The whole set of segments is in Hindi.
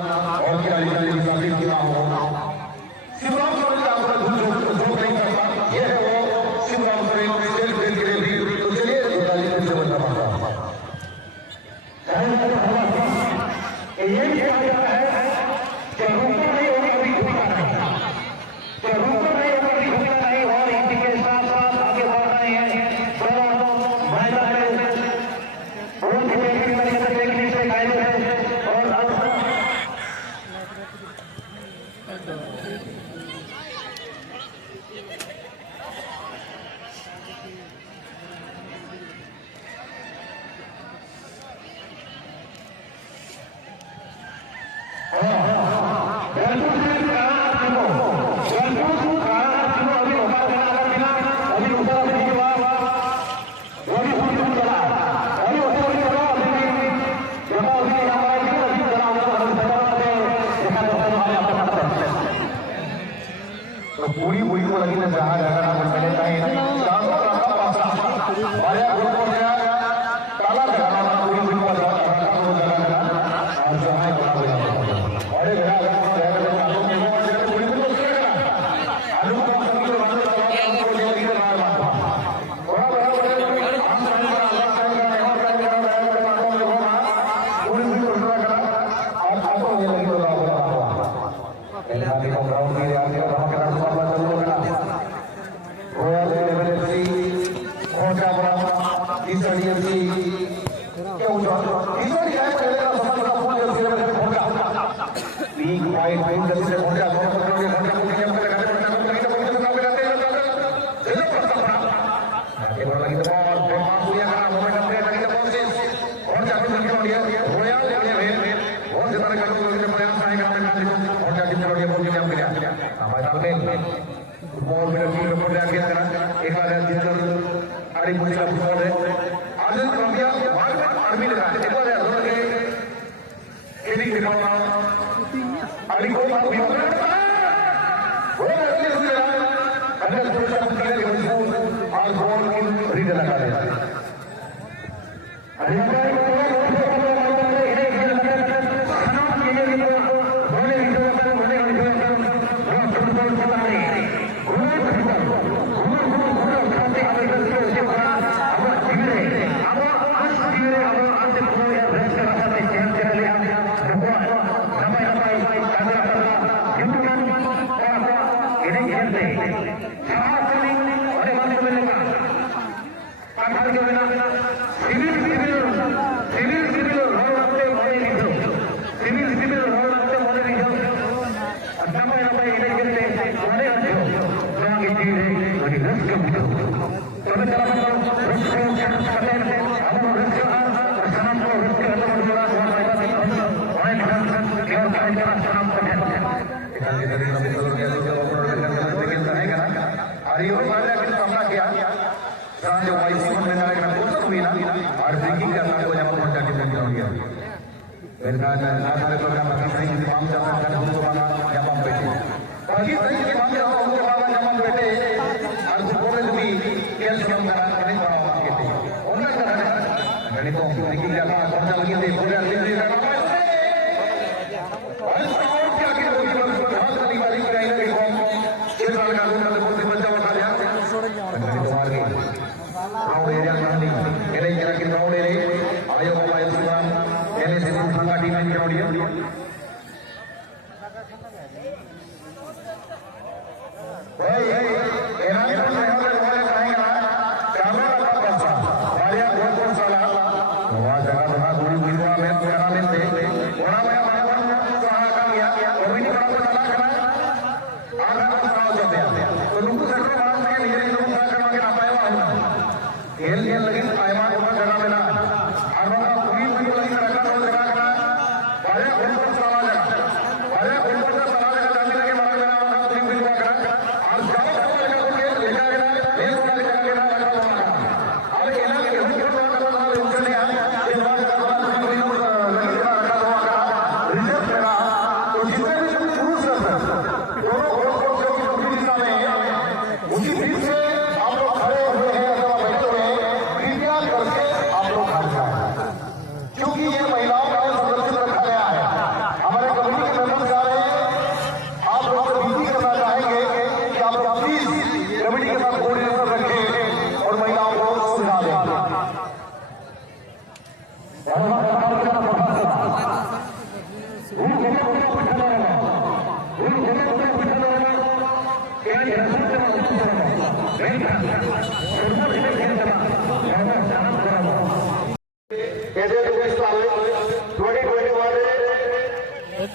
और क्या लिखा साबित किया हो शिवराम सोरेन का अपना जो नहीं करता ये है वो शिवराम सोरेन स्टेट प्रेस के लिए भी तो चलिए ताली से बनना पड़ता ये भी कहा जाता है कि रूपा नहीं होगा अभी घूमना नहीं कि रूपा नहीं होगा अभी घूमना नहीं और हिंदी के साथ साथ आगे बढ़ रहे हैं तो मैदान में बहुत ही देखने से घायल है और पूरी बुरी को लगी ना जहां जाना पहले नहीं ताला लगाना पूरी बुरी को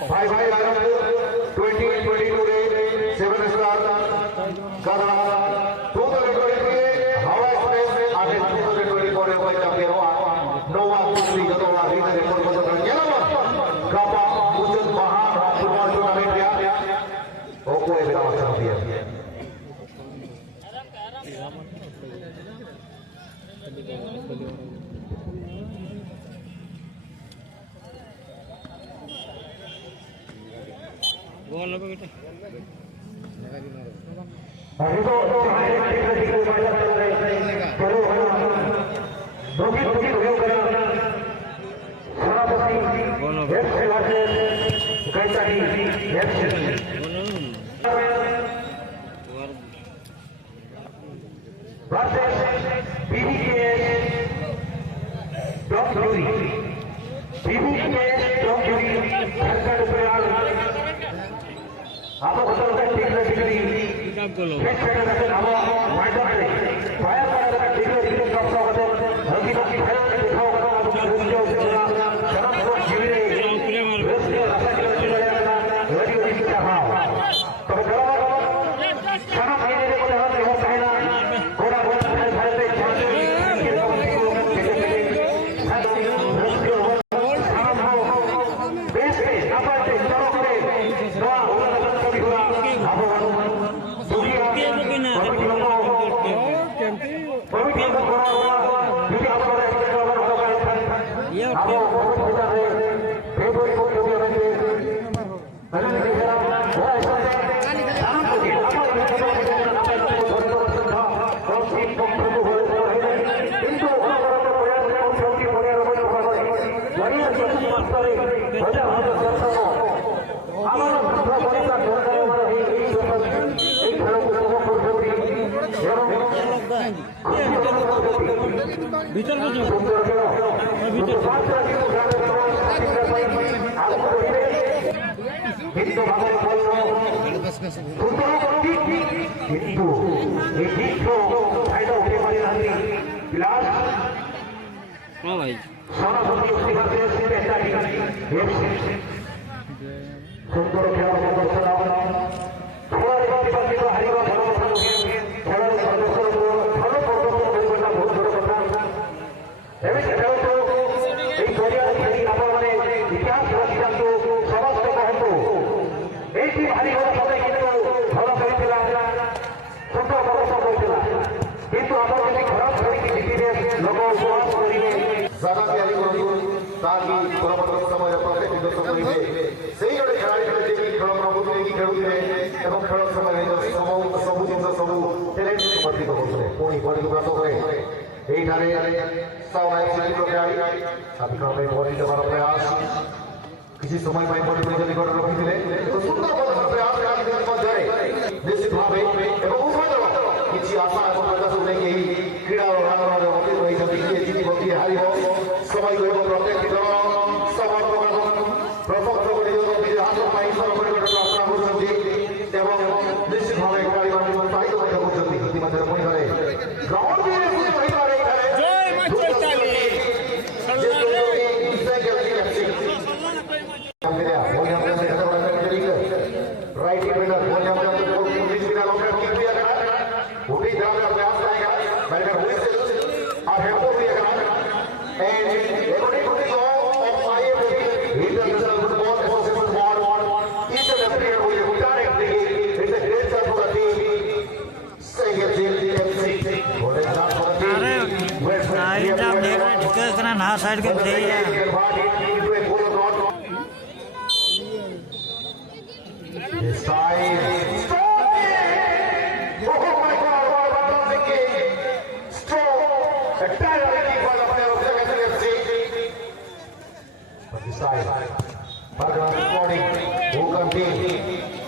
भाई भाई 2022 रे 7 स्टार गाना 2023 हवा एक्सप्रेस आगे 2024 रे होय चैंपियन नोवा कुस्ती गतोवा रीत रेकॉर्ड बदल गेला कापा उजन महा फुटबॉल टूर्नामेंट या ओ कोई विराम चैंपियन बोल लो बेटा अभी तो टिक बाजा चल रहे करो दोगी हो गया सभापति FC versus Kaisari FC versus BBKS डॉग जूरी बीबीकेएस डॉग जूरी धनगढ़ प्रयाग आपको पता होगा डिग्री फिक्स करके नाम वाइड है पाया पर डिग्री डॉक्टर होते हल्की हल्की है दिखाओ आपको रुचियों से शराब को जीवे वैसे ऐसा चलेगा वही वही क्या हां तो करो शराब पीने को जहां हो कहना कोड़ा कोड़ा है पे जाते के लोग बेस पे नंबर से करो करे दवा भीतर भीतर हाँ भाई किसी समय में रखी सुंदर प्रयास निश्चित भाव किसी आशा प्रकाश नहीं क्रीड़ा रही हार समय प्रत्येक दल समर्थक प्रपक्ष प्रार्थना कर निश्चित भाव ना साइड के Who can be